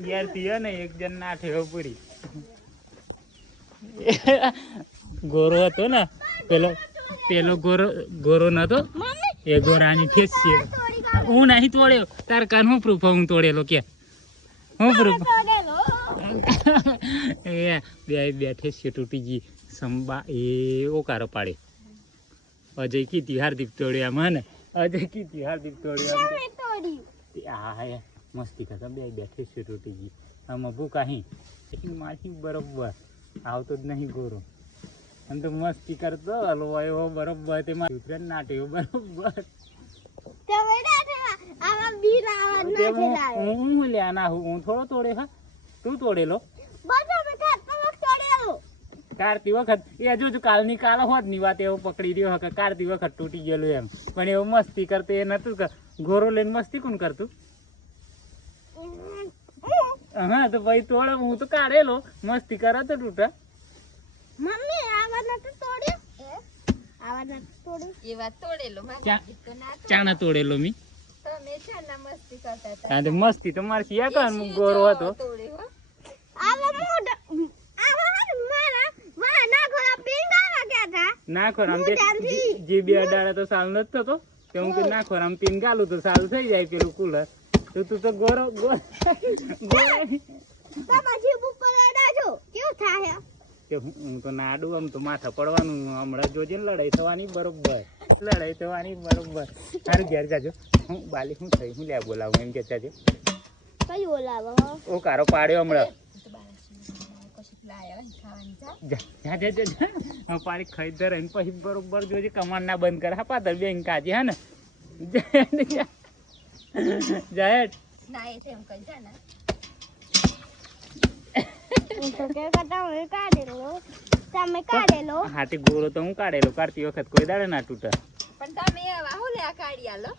ઘેર થયો ને એક જણ ના ઠેવો પૂરી ગોરો હતો ને પેલો ગોરો નતો એ ગોરાની ઠેસ છે હું નહીં તોડ્યો તાર કાન હું પ્રૂફ હું તોડેલો કે હું પ્રૂફ એ બે ઠેસ છે તૂટી ગઈ સંબા એ ઓકારો પાડે અજય કીધી હાર્દિક તોડ્યો આમ ને અજય કીધી હાર્દિક તોડ્યો હા મસ્તી કરતા બે ઠેસ છે તૂટી ગઈ આમાં ભૂકા અહીં માછી બરોબર આવતો જ નહીં ગોરો આમ તો મસ્તી કરતો હલવાયો બરોબર તેમાં ઉતરેન નાટ્યો બરોબર હું લ્યા ના હું થોડો તોડે હા તું તોડેલો કારતી વખત એ જો કાલની કાલ હોત ની વાત એવો પકડી રહ્યો કે કારતી વખત તૂટી ગયેલું એમ પણ એવું મસ્તી કરતો એ નતું ગોરો લઈને મસ્તી કોણ કરતું હા તો ભાઈ તોડે હું તો કાઢેલો મસ્તી કરે તો તૂટા મમ્મી આવા નતો તોડ્યો આવા નતો તોડ્યો એ વાત તોડેલો ચાના તોડેલો મી તમે ચાના મસ્તી કરતા હતા હા તો મસ્તી તો માર સિયા કાન ગોરો હતો આવા મોઢા આવા મારા ના ઘોડા પીંગાવા ગયા હતા ના ખોરામ તે જે બે અડાડા તો સાલ નતો થતો કે હું કે ના ખોરામ પીન ગાલું તો સાલ થઈ જાય પેલું કુલર તું તો ગોરો બાબા જીબ ઉપર અડાજો કેવું થાય કે હું તો નાડું આમ તો માથા પડવાનું હમણાં જોજે ને લડાઈ થવાની બરોબર તારું ઘેર જાજો હું બાલી શું થઈ હું લ્યા બોલાવું એમ કે જાજો કઈ બોલાવો ઓ કારો પાડ્યો હમણાં પાડી ખાઈ ધરે પછી બરોબર જોજે કમાન ના બંધ કરે હા પાતર બેંક કાજે હા ને જાય ના એ તેમ કઈ જા ને તો કે કટા હું કાઢેલો તમે કાઢેલો હાથી ગોરો તો હું કાઢેલો કાઢતી વખત કોઈ દાડે ના તૂટે પણ તમે આવો લે આ કાઢી આલો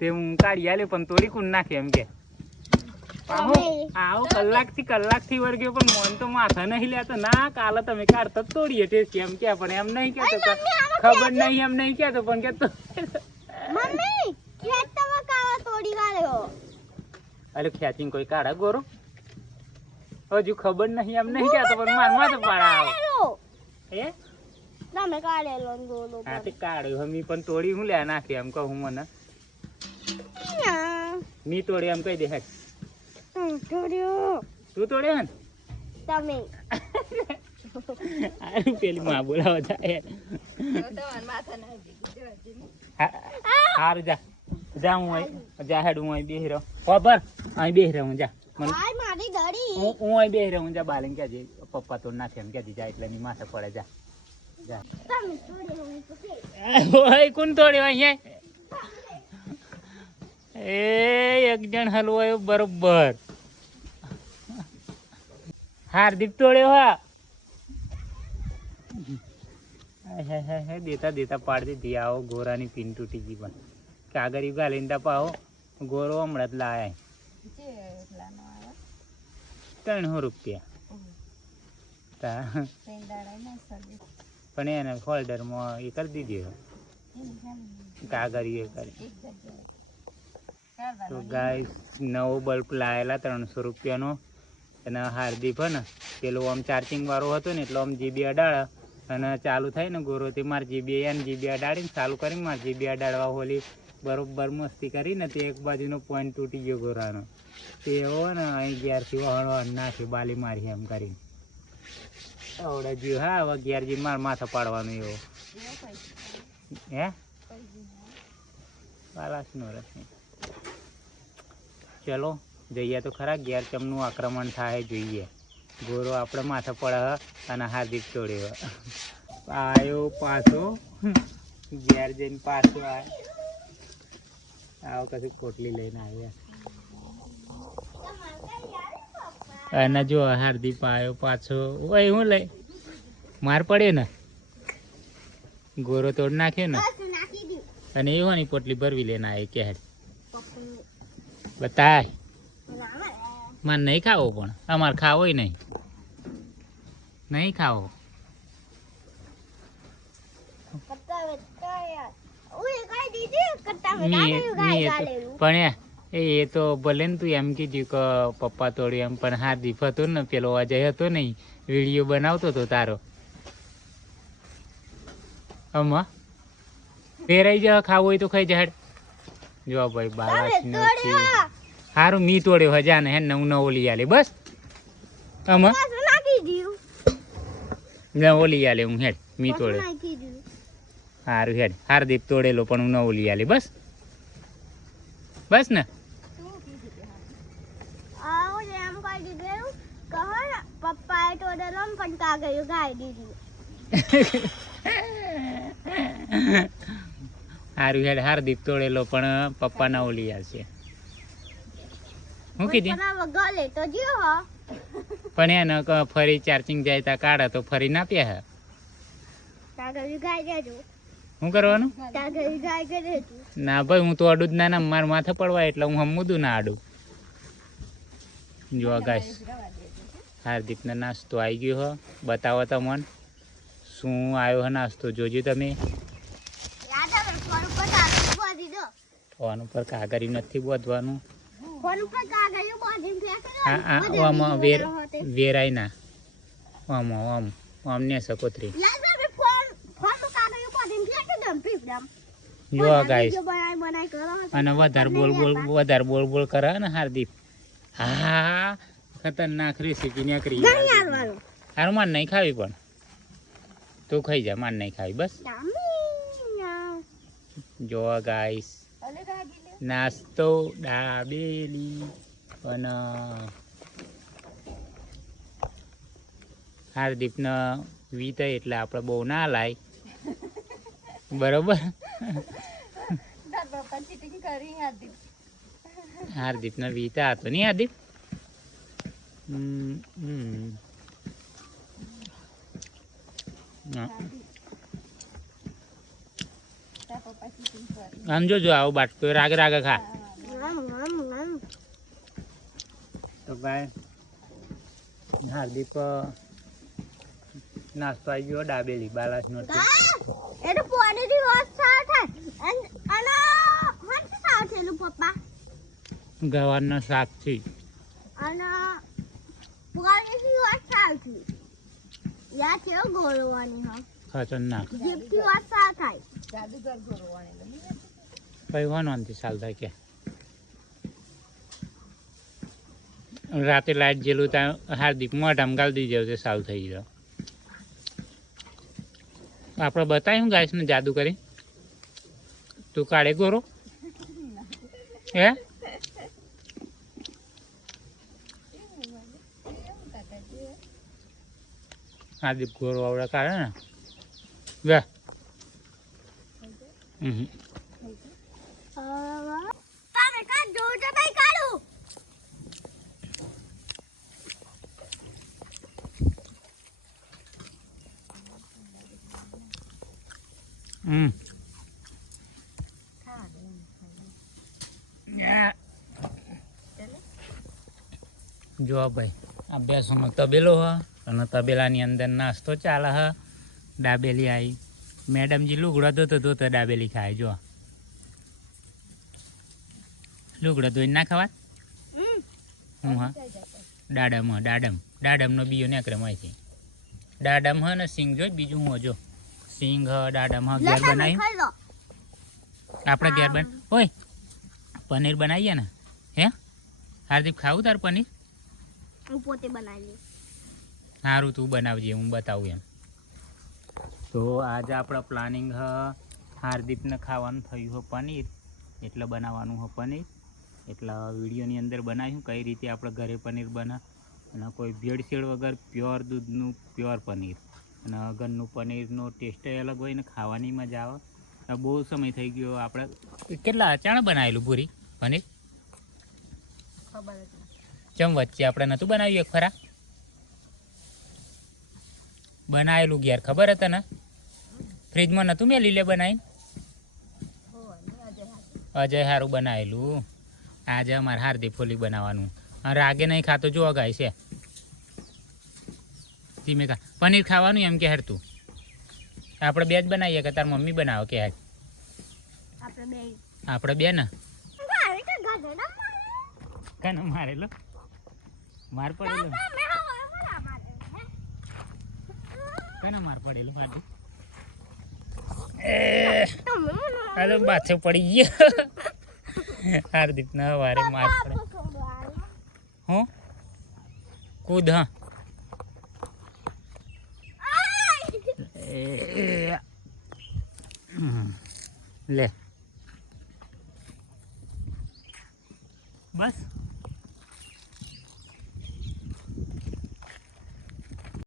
તે હું કાઢી આલ્યો પણ તોડી કોણ નાખે એમ કે આવો કલાક થી વર્ગ્યો પણ મોન તો માથા નહીં લેતો ના કાલે તમે કાઢતા તોડીએ ટેસ્ટ એમ કે પણ એમ નહીં કેતો ખબર નહીં એમ નહીં કેતો પણ કે મમ્મી ખેતમાં કાવા તોડી ગાળ્યો અરે ખેંચીને કોઈ કાઢા ગોરો હજુ ખબર નહીં એમ નહીં કેતો પણ મારમાં તો પાડા એ તમે કાઢેલો ગોલો હા તે કાઢ્યો હમી પણ તોડી હું લે નાખી એમ કહું મને ની તોડી એમ કહી દે હેડ તોડ્યો તું તોડ્યો હે તમે અરે પેલી માં બોલાવા જાય હારું જા હું જા હેડ હું અહીં બેહી રહ્યો ખબર અહીં બેહી રહ્યો હું જા હું અહીં બેહી રહ્યો હું જા બાલીને ક્યાં પપ્પા તો નાખે એમ ક્યાંથી જાય એટલે ની માથે પડે જા જા કોણ તોડ્યો અહીંયા એ એક જણ હલવાયો બરોબર હાર્દિક તોડ્યો હા દેતા પાડી દીધી આવો ગોરાની પીન તૂટી ગઈ પણ કાગળ ગાલીને પાવો ગોરો હમણાં જ લાયા 300 રૂપિયા પણ એને ફોલ્ડરમાં એ કરી દીધી કાગળ એ કરી તો ગાય નવો બલ્બ લાયેલા 300 રૂપિયાનો અને હાર્દિક હે ને પેલો આમ ચાર્જિંગ વાળો હતો ને એટલે આમ જીબી અડાડે અને ચાલુ થાય ને ગોરોથી મારે જીબી એને જીબી અડાડીને ચાલુ કરીને મારે જીબી અડાડવા હોલી બરોબર મસ્તી કરીને તે એક બાજુનો પોઈન્ટ તૂટી ગયો ગોરાનો તે એવો ને અહીં ગેરથી વહણો નાખી બાલી મારી એમ કરીને આવડે જ્યું હા હવે ગેરજી માર માથા પાડવાનું એવો હે બાલાસનો રસી ચલો જઈએ તો ખરા ઘેર ચમનું આક્રમણ થાય જોઈએ ગોરો આપણે માથે પડે અને હાર્દિક તોડ્યો આવ્યો પાછો ઘેર જઈને પાછો આવો કશું કોટલી લઈને આવ્યા અને જો હાર્દિક આવ્યો પાછો ઓય હું લઈ માર પડ્યો ને ગોરો તોડ નાખ્યો ને અને એવાની પોટલી ભરવી લઈને આવે કે બતાય મારે નહીં ખાવો પણ અમારે ખાવો નહીં ખાવો પણ એ તો ભલે ને તું એમ કીધું કે પપ્પા તોડ્યું એમ, પણ હાર્દિક હતો ને પેલો અજય હતો નહીં, વિડીયો બનાવતો હતો તારો. આમાં ફેરાઈ જા, ખાવું હોય તો ખાઈ જા હેડ. જો ભાઈ બાલાસ નથી સારું, મી તોડ્યો હજાને હે ને હું નવો લઈ આલે બસ. આમાં નવો લઈ આલે હું હેડ, મી તોડે સારું હેડ. હાર્દિક તોડેલો પણ હું નવો લઈ આલે બસ. બસ ને પપ્પાએ તોડેલો પણ કાગળિયું ગાઈ દીધી. સારું હેડ. હાર્દિક તોડેલો પણ પપ્પા નવો લઈ આવશે. હું કીધી ગલે તો જો પણ એને ફરી ચાર્જિંગ જાય તા કાઢે તો ફરી ના પે. કાગળિયું ગાઈ દેજો. શું કરવાનું? કાગળિયું ગાઈ દેજો. ના ભાઈ હું તો અડું જ ના, માર માથે પડવા એટલે હું હમુદું ના આડું. જો ગાઈસ હાર્દિક ને નાસ્તો આવી ગયો હો. બતાવો તો મન શું આવ્યો હે નાસ્તો, જોજો તમે. ફોન ઉપર કાગળિયું નથી બોધવાનું. આમાં વેરાય ના, આમ ને સકોત્રી. જો ગાઈસ અને વધારે બોલ કરે ને હાર્દિક. હા ખતરનાક રેસીપી નીકળી. હારું માન નહીં ખાવી, પણ તું ખાઈ જા, માન નહીં ખાવી બસ. જો ગાઈસ નાસ્તો દાબેલી અને હાર્દિક ને વીતે એટલે આપણે બહુ ના લાય બરોબર. હાર્દિક ને વીતા હતો નહીં હાર્દિક. આમ જો આવું બાટકો રાગે રાગે ખા. તો ભાઈ હાર્દિક નાસ્તો આવી ગયો દાબેલી બાલાસ નો. ગવારનું શાક છે ખતરનાક. કઈ સાલ થાય કે રાતે લાઈટ જેલું ત્યાં હાર્દિક મોઢામાં ગાલ દી જાવ સાલ થઈ ગયો. આપણે બતાવ્યું ગાઈસ ને જાદુ કરી. તું કાઢે ગોરો હે? હાર્દિક ગોરો આવડે કાઢે ને વે. જો ભાઈ આ બેસોનો તબેલો હ અને તબેલાની અંદર નાસ્તો ચાલે હ. દાબેલી આવી. મેડમજી લુગડા ધોતો દાબેલી ખાય. જો લુગડા ધોઈને ના ખવાય. હું હા દાડમનો બીજો નેકરે માહિતી. દાડમ હ ને સિંગ જો બીજું હું જો સિંગ હ દાડમ હ. ઘેર બનાવી આપણે ઘેર બન. ઓય પનીર બનાવીએ ને હે હાર્દિક? ખાવું તાર પનીર? પોતે બનાવી. સારું તું બનાવજે, હું બતાવું એમ. તો આજે આપણે પ્લાનિંગ હ હાર્દિકને ખાવાનું થયું હોય પનીર, એટલે બનાવવાનું હોય પનીર. એટલે વિડીયોની અંદર બનાવ્યું કઈ રીતે આપણે ઘરે પનીર બને, અને કોઈ ભેળસેળ વગર પ્યોર દૂધનું પ્યોર પનીર. અને ઘરનું પનીરનો ટેસ્ટ અલગ હોય ને ખાવાની મજા આવે. બહુ સમય થઈ ગયો. આપણે કેટલા અચાણા બનાવેલું પૂરી પનીર? ચમ વચ્ચે આપણે નહોતું બનાવ્યું એક ખરા? બનાવેલું ઘેર ખબર હતા ને? ફ્રીજમાં નહોતું મેં લીલે બનાવી. અજય સારું બનાવેલું. આજે અમારે હાર્દિક ફોલી બનાવવાનું. રાગે નહીં ખાતો જો ગાય છે. ધીમે ખા. પનીર ખાવાનું એમ કે હેર તું? આપણે બે જ બનાવીએ કે તાર મમ્મી બનાવો કે હેર? આપણે બે ને. કને મારેલો માર પડેલો કને માર પડેલો પાટી અરે માથે પડી ગયો હાર્દિક ના વારે માર પડે હું કૂદ હા લે બસ